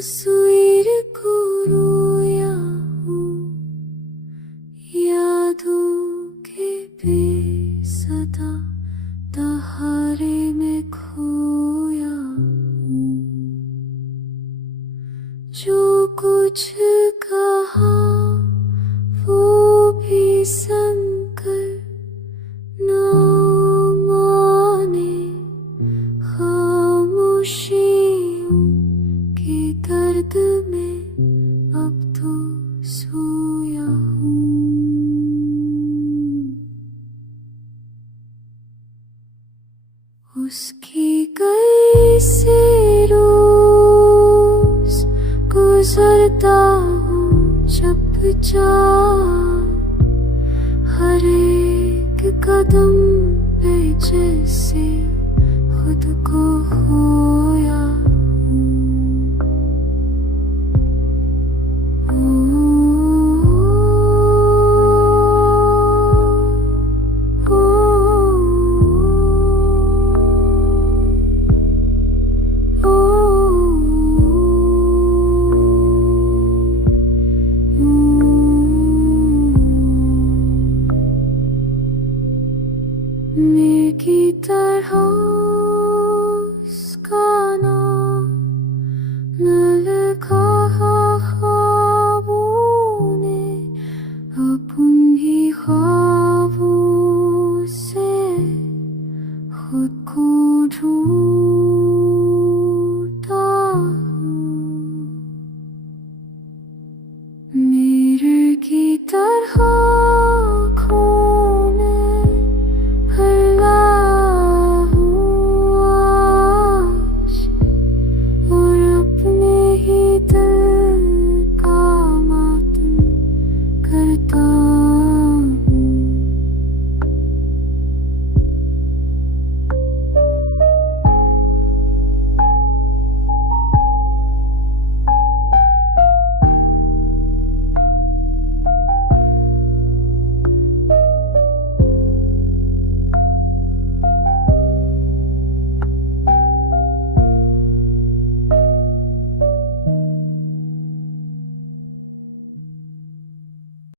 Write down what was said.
तस्वीर को रोया हूँ, यादों के बेसदा दहारे में खोया हूँ। जो कुछ कहा वो भी संकर न माने, खामोशियों के दर्द में अब तो सोया हूँ। उसकी गली से रोज गुजरता हूँ चुपचाप, हर एक कदम पे जैसे खुद को खोया मेरी तरह उसका नाम न लिखा ख्वाबों ने, अपन ही ख्वाबों से खुद को ढूंढ